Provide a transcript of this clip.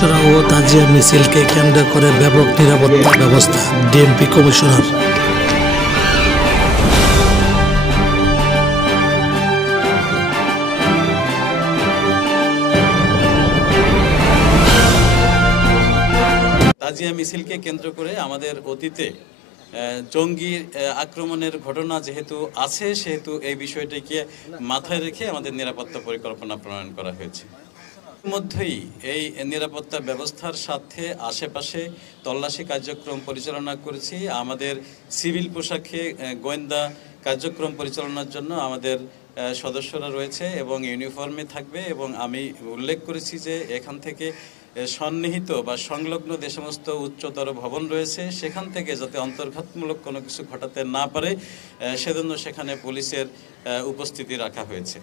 সদস্যরা ও তাজিয়া মিছিলকে কেন্দ্র করে ব্যাপক নিরাপত্তা ব্যবস্থা। ডিএমপি কমিশনার তাজিয়া মিছিলকে কেন্দ্র করে আমাদের অতীতে জঙ্গি আক্রমণের ঘটনা যেহেতু আছে, সেহেতু এই বিষয়টিকে মাথায় রেখে আমাদের নিরাপত্তা পরিকল্পনা প্রণয়ন করা হয়েছে। মধ্যেই এই নিরাপত্তা ব্যবস্থার সাথে আশেপাশে তল্লাশি কার্যক্রম পরিচালনা করেছি। আমাদের সিভিল পোশাকে গোয়েন্দা কার্যক্রম পরিচালনার জন্য আমাদের সদস্যরা রয়েছে এবং ইউনিফর্মে থাকবে। এবং আমি উল্লেখ করেছি যে এখান থেকে সন্নিহিত বা সংলগ্ন যে সমস্ত উচ্চতর ভবন রয়েছে সেখান থেকে যাতে অন্তর্ঘাতমূলক কোনো কিছু ঘটাতে না পারে সেজন্য সেখানে পুলিশের উপস্থিতি রাখা হয়েছে।